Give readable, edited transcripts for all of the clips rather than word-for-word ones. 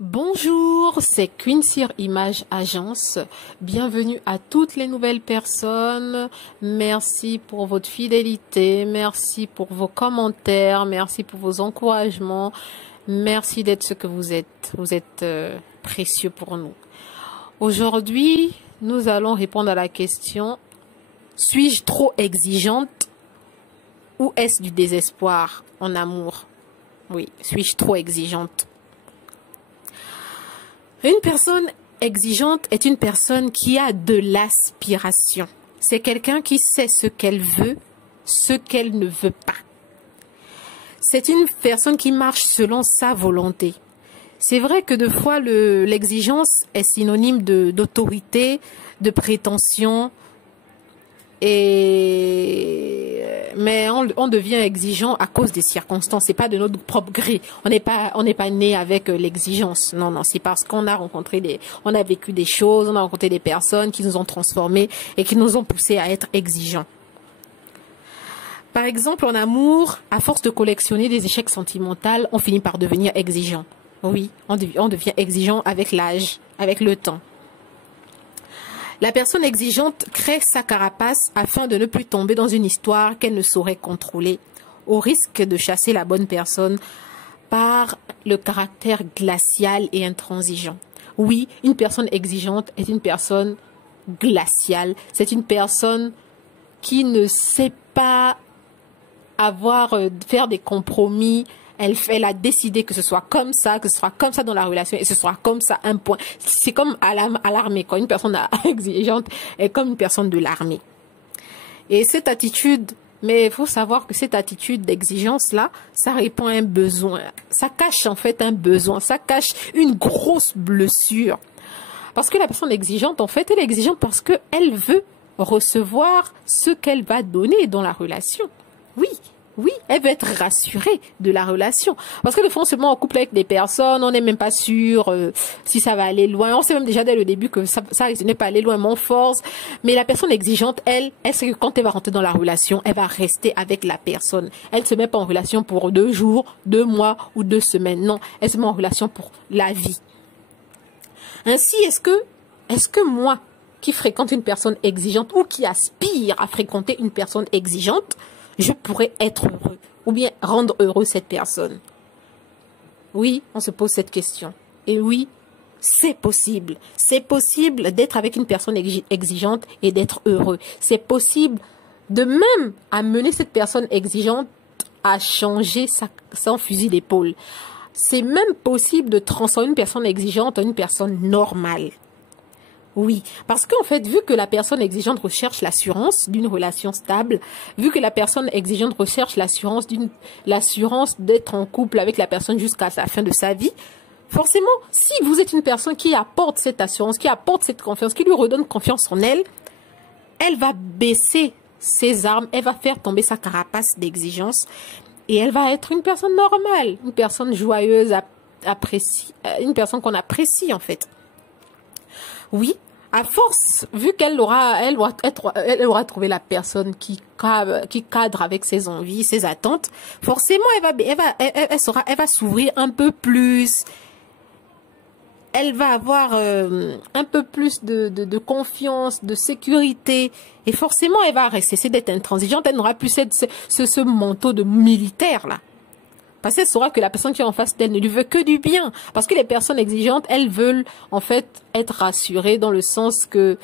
Bonjour, c'est Quincy Image Agence. Bienvenue à toutes les nouvelles personnes. Merci pour votre fidélité, merci pour vos commentaires, merci pour vos encouragements. Merci d'être ce que vous êtes. Vous êtes précieux pour nous. Aujourd'hui, nous allons répondre à la question: suis-je trop exigeante ou est-ce du désespoir en amour? Oui, suis-je trop exigeante? Une personne exigeante est une personne qui a de l'aspiration. C'est quelqu'un qui sait ce qu'elle veut, ce qu'elle ne veut pas. C'est une personne qui marche selon sa volonté. C'est vrai que des fois, l'exigence est synonyme d'autorité, de prétention, mais on devient exigeant à cause des circonstances. C'est pas de notre propre gré. On n'est pas né avec l'exigence. Non, c'est parce qu'on a on a vécu des choses, on a rencontré des personnes qui nous ont transformés et qui nous ont poussés à être exigeants. Par exemple, en amour, à force de collectionner des échecs sentimentaux, on finit par devenir exigeant. Oui, on devient exigeant avec l'âge, avec le temps. La personne exigeante crée sa carapace afin de ne plus tomber dans une histoire qu'elle ne saurait contrôler, au risque de chasser la bonne personne par le caractère glacial et intransigeant. Oui, une personne exigeante est une personne glaciale. C'est une personne qui ne sait pas faire des compromis. Elle a décidé que ce soit comme ça, que ce soit comme ça dans la relation et ce sera comme ça, un point. C'est comme à l'armée, quoi. Une personne exigeante est comme une personne de l'armée. Et cette attitude, mais il faut savoir que cette attitude d'exigence-là, ça répond à un besoin. Ça cache en fait un besoin, ça cache une grosse blessure. Parce que la personne exigeante, en fait, elle est exigeante parce qu'elle veut recevoir ce qu'elle va donner dans la relation. Oui, elle veut être rassurée de la relation. Parce que des fois, on se met en couple avec des personnes, on n'est même pas sûr si ça va aller loin. On sait même déjà dès le début que ça risque de ne pas aller loin, mais on force. Mais la personne exigeante, elle sait que quand elle va rentrer dans la relation, elle va rester avec la personne. Elle ne se met pas en relation pour 2 jours, 2 mois ou 2 semaines. Non, elle se met en relation pour la vie. Ainsi, est-ce que moi, qui fréquente une personne exigeante ou qui aspire à fréquenter une personne exigeante, je pourrais être heureux ou bien rendre heureux cette personne? Oui, on se pose cette question. Et oui, c'est possible. C'est possible d'être avec une personne exigeante et d'être heureux. C'est possible de même amener cette personne exigeante à changer son fusil d'épaule. C'est même possible de transformer une personne exigeante en une personne normale. Oui, parce qu'en fait, vu que la personne exigeante recherche l'assurance d'une relation stable, vu que la personne exigeante recherche l'assurance d'être en couple avec la personne jusqu'à la fin de sa vie, forcément, si vous êtes une personne qui apporte cette assurance, qui apporte cette confiance, qui lui redonne confiance en elle, elle va baisser ses armes, elle va faire tomber sa carapace d'exigence et elle va être une personne normale, une personne joyeuse, une personne qu'on apprécie en fait. Oui, à force, vu elle aura trouvé la personne qui cadre avec ses envies, ses attentes, forcément, elle va s'ouvrir un peu plus. Elle va avoir un peu plus de confiance, de sécurité. Et forcément, elle va cesser d'être intransigeante. Elle n'aura plus ce manteau de militaire, là. Parce qu'elle saura que la personne qui est en face d'elle ne lui veut que du bien. Parce que les personnes exigeantes, elles veulent en fait être rassurées dans le sens que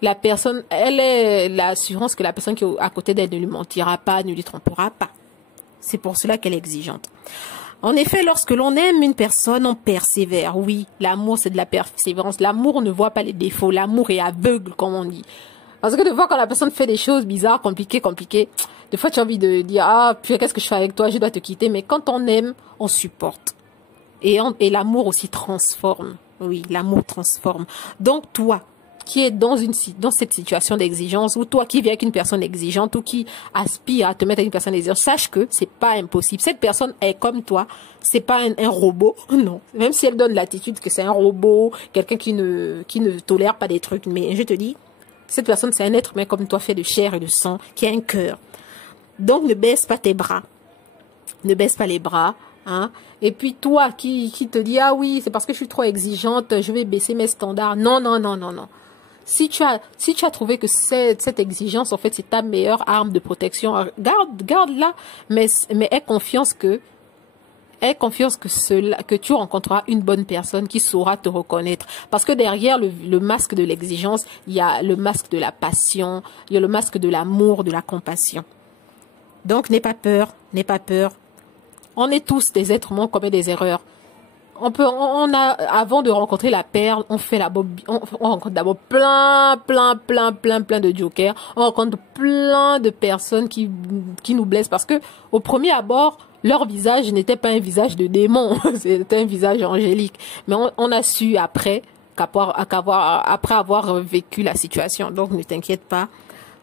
la personne, elle est l'assurance que la personne qui est à côté d'elle ne lui mentira pas, ne lui trompera pas. C'est pour cela qu'elle est exigeante. En effet, lorsque l'on aime une personne, on persévère. Oui, l'amour, c'est de la persévérance. L'amour ne voit pas les défauts. L'amour est aveugle, comme on dit. Parce que des fois, quand la personne fait des choses bizarres, compliquées, des fois, tu as envie de dire, ah, puis qu'est-ce que je fais avec toi? Je dois te quitter. Mais quand on aime, on supporte. Et l'amour aussi transforme. Oui, l'amour transforme. Donc, toi, qui est dans cette situation d'exigence, ou toi qui vis avec une personne exigeante, ou qui aspire à te mettre avec une personne exigeante, sache que c'est pas impossible. Cette personne est comme toi. C'est pas un robot. Non. Même si elle donne l'attitude que c'est un robot, quelqu'un qui ne tolère pas des trucs. Mais je te dis, cette personne, c'est un être humain comme toi, fait de chair et de sang, qui a un cœur. Donc, ne baisse pas tes bras. Ne baisse pas les bras. Hein? Et puis toi qui te dis, ah oui, c'est parce que je suis trop exigeante, je vais baisser mes standards. Non, non, non, non, non. Si tu as trouvé que cette exigence, en fait, c'est ta meilleure arme de protection, garde-la, mais aie confiance que tu rencontreras une bonne personne qui saura te reconnaître. Parce que derrière le masque de l'exigence, il y a le masque de la passion, il y a le masque de l'amour, de la compassion. Donc, n'aie pas peur, n'aie pas peur. On est tous des êtres humains, on commet des erreurs. Avant de rencontrer la perle, on rencontre d'abord plein de jokers. On rencontre plein de personnes qui nous blessent parce que, au premier abord, leur visage n'était pas un visage de démon. C'était un visage angélique. Mais on a su après avoir vécu la situation. Donc, ne t'inquiète pas.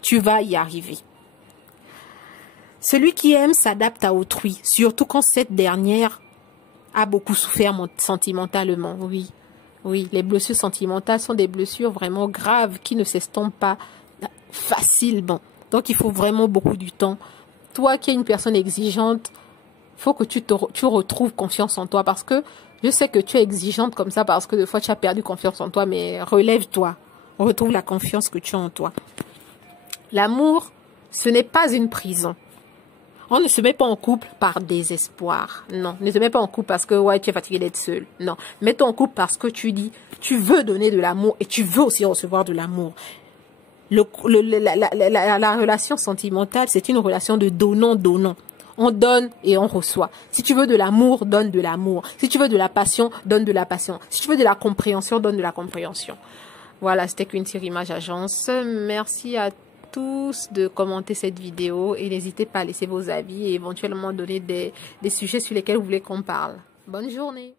Tu vas y arriver. Celui qui aime s'adapte à autrui, surtout quand cette dernière a beaucoup souffert sentimentalement. Oui, oui, les blessures sentimentales sont des blessures vraiment graves qui ne s'estompent pas facilement. Donc, il faut vraiment beaucoup de temps. Toi qui es une personne exigeante, faut que tu retrouves confiance en toi parce que je sais que tu es exigeante comme ça parce que des fois tu as perdu confiance en toi, mais relève-toi. Retrouve la confiance que tu as en toi. L'amour, ce n'est pas une prison. On ne se met pas en couple par désespoir. Non, ne te mets pas en couple parce que ouais, tu es fatigué d'être seul. Non, mets-toi en couple parce que tu dis, tu veux donner de l'amour et tu veux aussi recevoir de l'amour. La relation sentimentale, c'est une relation de donnant-donnant. On donne et on reçoit. Si tu veux de l'amour, donne de l'amour. Si tu veux de la passion, donne de la passion. Si tu veux de la compréhension, donne de la compréhension. Voilà, c'était Quinty Image Agence. Merci à tous de commenter cette vidéo et n'hésitez pas à laisser vos avis et éventuellement donner des sujets sur lesquels vous voulez qu'on parle. Bonne journée.